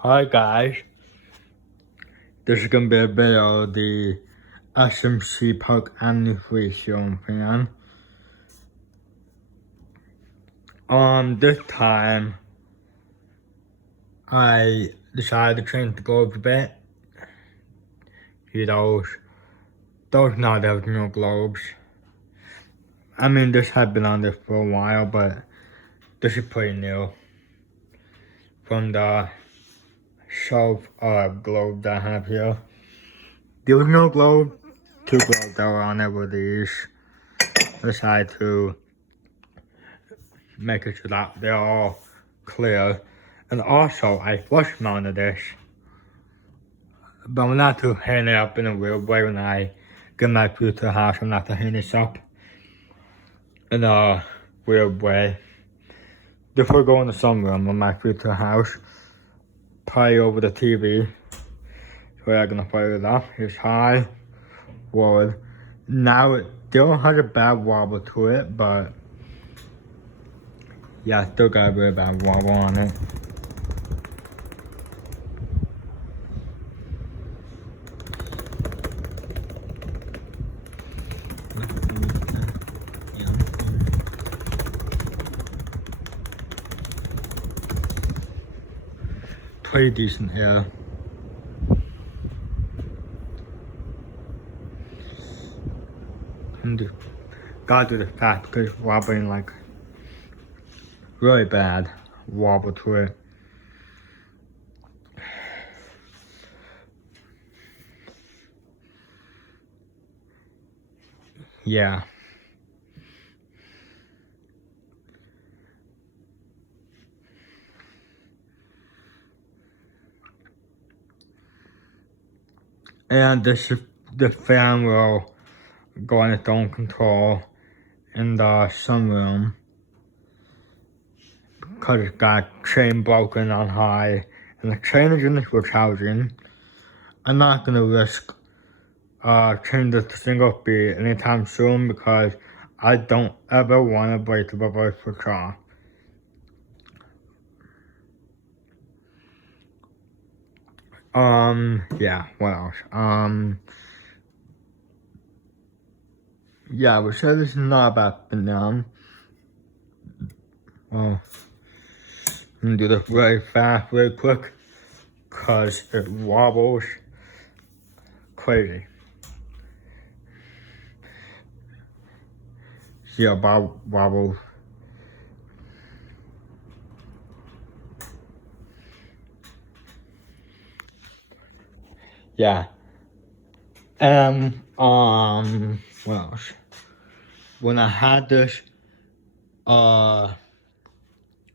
Hi guys, this is gonna be a video of the SMC Park anniversary fan. This time I decided to change the globes a bit. See those not the original globes. I mean, this had been on this for a while, but this is pretty new. From the shelf globes I have here. The original globe, two globes that were on it were these. I decided to make it so that they're all clear. And also, I flush mounted this. But I'm not to hang it up in a weird way when I get my food to the house. I'm not to hang this up in a weird way. Before going to the sunroom on my food to the house, probably over the TV. So I'm gonna fire it up. It's high, forward. Now it still has a bad wobble to it, but yeah, I still got a really bad wobble on it. Pretty decent here. And gotta do this fast because it's wobbling like really bad wobble to it. Yeah. And the fan will go on its own control in the sunroom because it's got chain broken on high and the chain is in the switch housing. I'm not gonna risk changing this to single speed anytime soon because I don't ever want to break the reverse switch off. Yeah, what else? Yeah, we said this is not about banana. I'm gonna do this very fast, very quick, cause it wobbles crazy. See how Bob wobbles. Yeah. What else? When I had this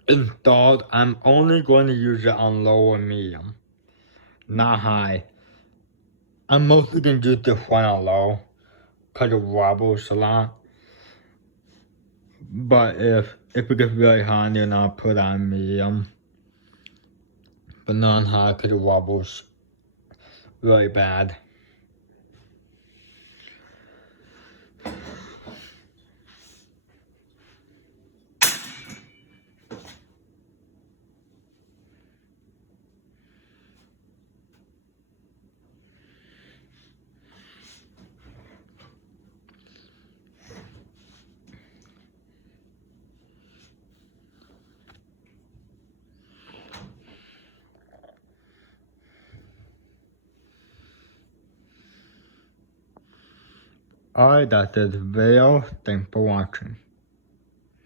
installed, I'm only going to use it on low and medium, not high. I'm mostly going to use this one on low, because it wobbles a lot. But if it gets really hot, then I'll put it on medium. But not on high, because it wobbles really bad. Alright, that's this video. Thanks for watching.